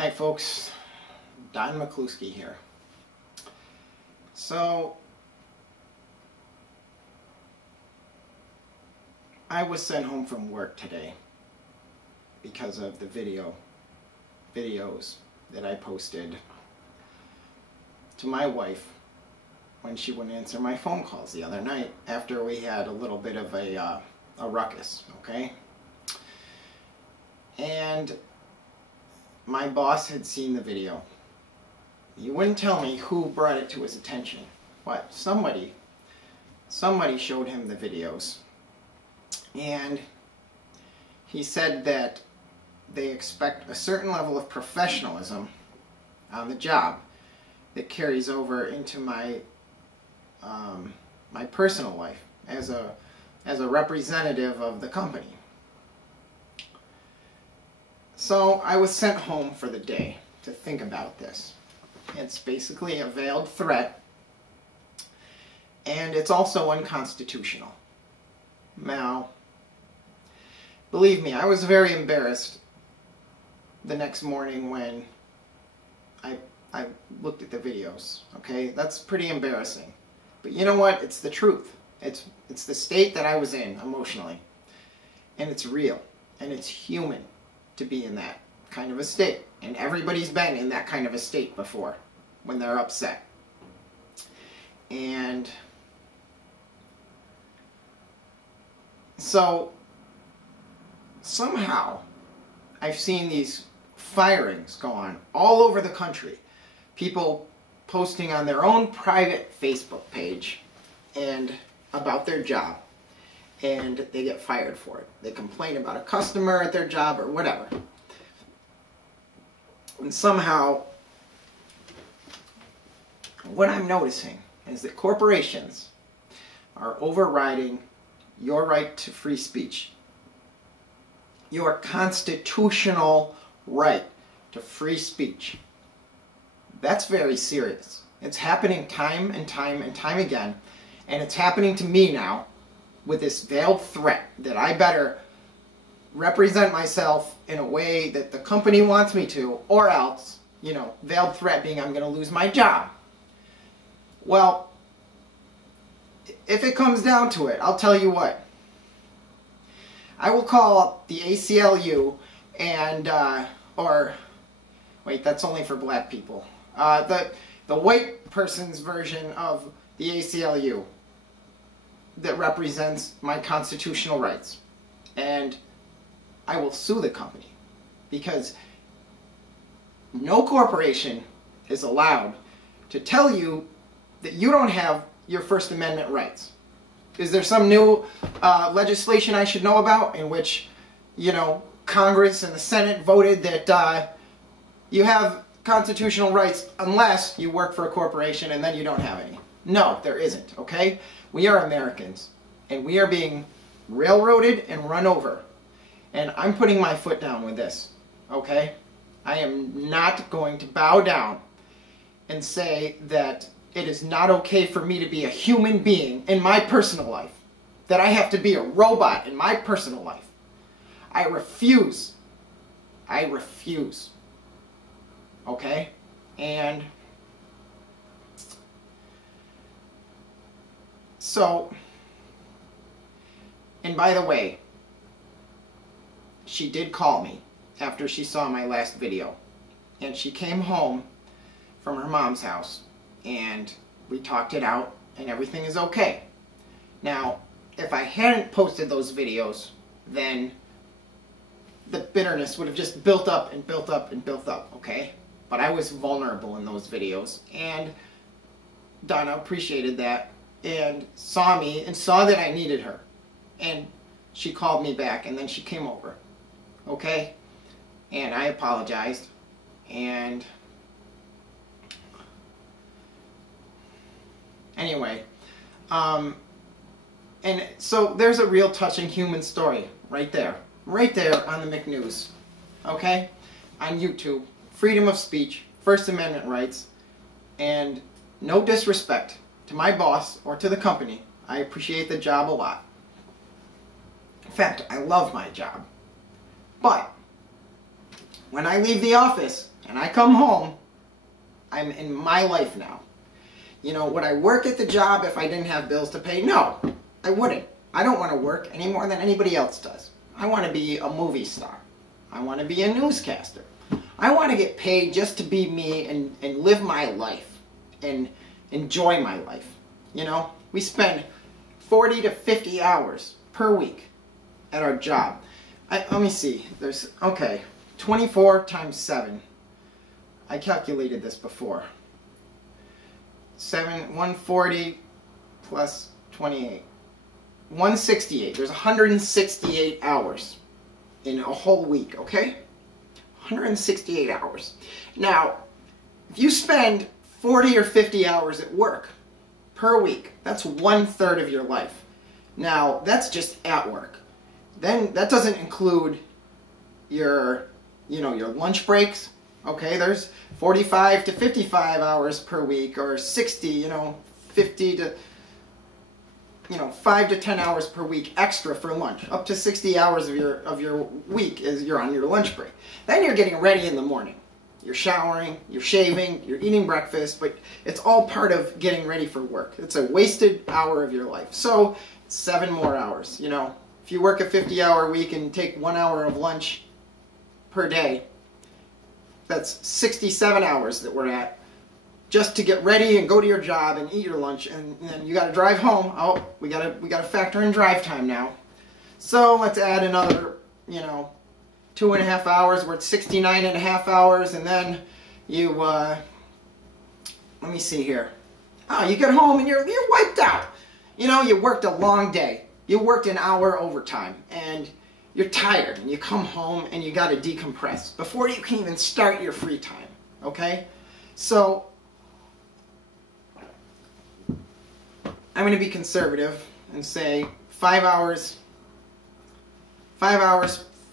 Hi folks, Don McCluskey here. So, I was sent home from work today because of the videos that I posted to my wife when she wouldn't answer my phone calls the other night after we had a little bit of a ruckus, okay? And my boss had seen the video. You wouldn't tell me who brought it to his attention, but somebody showed him the videos. And he said that they expect a certain level of professionalism on the job that carries over into my my personal life as a representative of the company. So I was sent home for the day to think about this. It's basically a veiled threat, and it's also unconstitutional. Now, believe me, I was very embarrassed the next morning when I looked at the videos, okay? That's pretty embarrassing. But you know what? It's the truth. It's the state that I was in emotionally. And it's real. And it's human to be in that kind of a state. And everybody's been in that kind of a state before when they're upset. And so somehow I've seen these firings go on all over the country. People posting on their own private Facebook page and about their job, and they get fired for it. They complain about a customer at their job or whatever. And somehow what I'm noticing is that corporations are overriding your right to free speech. Your constitutional right to free speech. That's very serious. It's happening time and time and time again. And it's happening to me now with this veiled threat that I better represent myself in a way that the company wants me to, or else, you know, veiled threat being I'm going to lose my job. Well, if it comes down to it, I'll tell you what. I will call up the ACLU and, or, wait, that's only for black people. The white person's version of the ACLU that represents my constitutional rights. And I will sue the company because no corporation is allowed to tell you that you don't have your First Amendment rights. Is there some new legislation I should know about in which, you know, Congress and the Senate voted that you have constitutional rights unless you work for a corporation and then you don't have any? No, there isn't, okay? We are Americans, and we are being railroaded and run over. And I'm putting my foot down with this, okay? I am not going to bow down and say that it is not okay for me to be a human being in my personal life, that I have to be a robot in my personal life. I refuse. I refuse. Okay? And so, and by the way, she did call me after she saw my last video. And she came home from her mom's house and we talked it out and everything is okay. Now, if I hadn't posted those videos, then the bitterness would have just built up and built up and built up, okay? But I was vulnerable in those videos, and Donna appreciated that and saw me and saw that I needed her. And she called me back and then she came over, okay? And I apologized, and anyway, and so there's a real touching human story right there on the McNews, okay? On YouTube, freedom of speech, First Amendment rights, and no disrespect to my boss or to the company. I appreciate the job a lot. In fact, I love my job. But when I leave the office and I come home, I'm in my life now. You know, would I work at the job if I didn't have bills to pay? No, I wouldn't. I don't want to work any more than anybody else does. I want to be a movie star. I want to be a newscaster. I want to get paid just to be me and live my life and enjoy my life. You know, we spend 40 to 50 hours per week at our job. Let me see. There's, okay, 24 times 7. I calculated this before. 140 plus 28. 168. There's 168 hours in a whole week, okay? 168 hours. Now, if you spend 40 or 50 hours at work per week, that's 1/3 of your life. Now, that's just at work. Then that doesn't include your, you know, your lunch breaks. Okay, there's 45 to 55 hours per week, or 60, you know, 50 to, you know, 5 to 10 hours per week extra for lunch. Up to 60 hours of your week is you're on your lunch break. Then you're getting ready in the morning. You're showering, you're shaving, you're eating breakfast, but it's all part of getting ready for work. It's a wasted hour of your life. So 7 more hours, you know. If you work a 50-hour week and take 1 hour of lunch per day, that's 67 hours that we're at just to get ready and go to your job and eat your lunch, and then you got to drive home. Oh, we got to factor in drive time now. So let's add another, you know, 2.5 hours. We're at 69.5 hours, and then you let me see here. Oh, you get home and you're wiped out. You know, you worked a long day. You worked an hour overtime, and you're tired, and you come home and you got to decompress before you can even start your free time, okay? So I'm going to be conservative and say 5 hours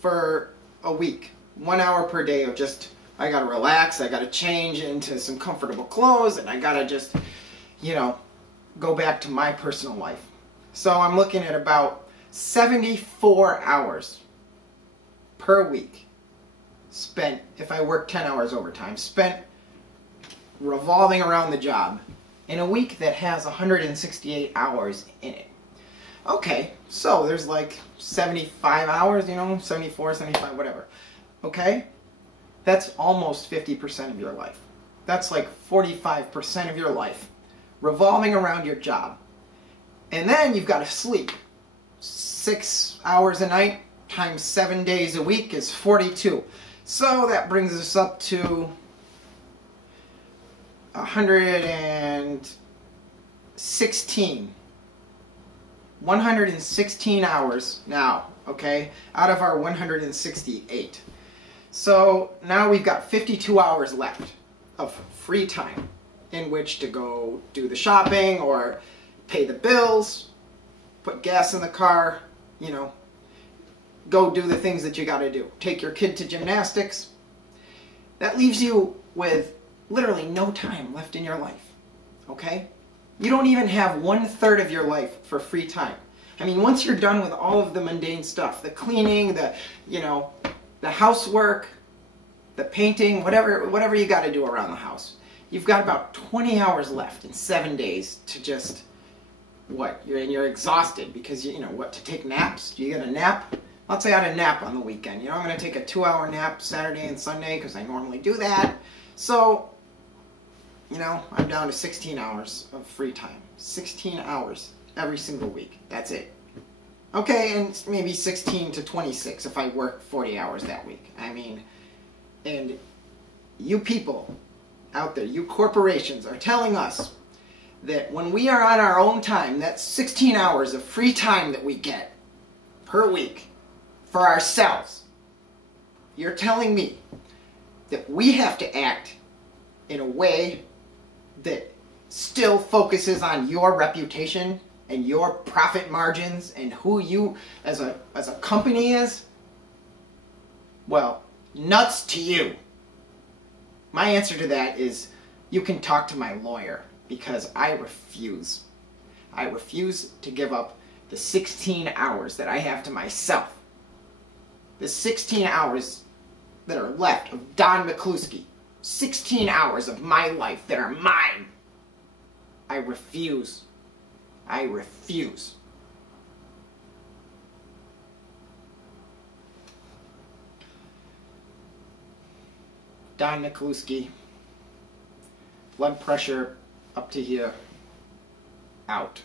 for a week, 1 hour per day of just, I got to relax, I got to change into some comfortable clothes, and I got to just, you know, go back to my personal life. So I'm looking at about 74 hours per week spent, if I work 10 hours overtime, spent revolving around the job in a week that has 168 hours in it. Okay, so there's like 75 hours, you know, 74, 75, whatever. Okay? That's almost 50% of your life. That's like 45% of your life revolving around your job. And then you've got to sleep. 6 hours a night times 7 days a week is 42. So that brings us up to 116 hours now, okay, out of our 168. So now we've got 52 hours left of free time in which to go do the shopping or pay the bills, put gas in the car, you know, go do the things that you got to do. Take your kid to gymnastics. That leaves you with literally no time left in your life, okay? You don't even have 1/3 of your life for free time. I mean, once you're done with all of the mundane stuff, the cleaning, the, you know, the housework, the painting, whatever you got to do around the house, you've got about 20 hours left in 7 days to just, what, you're exhausted because, you know, what, to take naps? Do you get a nap? Let's say I had a nap on the weekend. You know, I'm going to take a 2-hour nap Saturday and Sunday because I normally do that. So, you know, I'm down to 16 hours of free time. 16 hours every single week. That's it. Okay, and maybe 16 to 26 if I work 40 hours that week. I mean, and you people out there, you corporations are telling us that when we are on our own time, that's 16 hours of free time that we get per week for ourselves. You're telling me that we have to act in a way that still focuses on your reputation and your profit margins and who you as a company is? Well, nuts to you. My answer to that is you can talk to my lawyer, because I refuse. I refuse to give up the 16 hours that I have to myself. The 16 hours that are left of Don McCluskey 16 hours of my life that are mine. I refuse. I refuse. Don Michalewski, blood pressure up to here, out.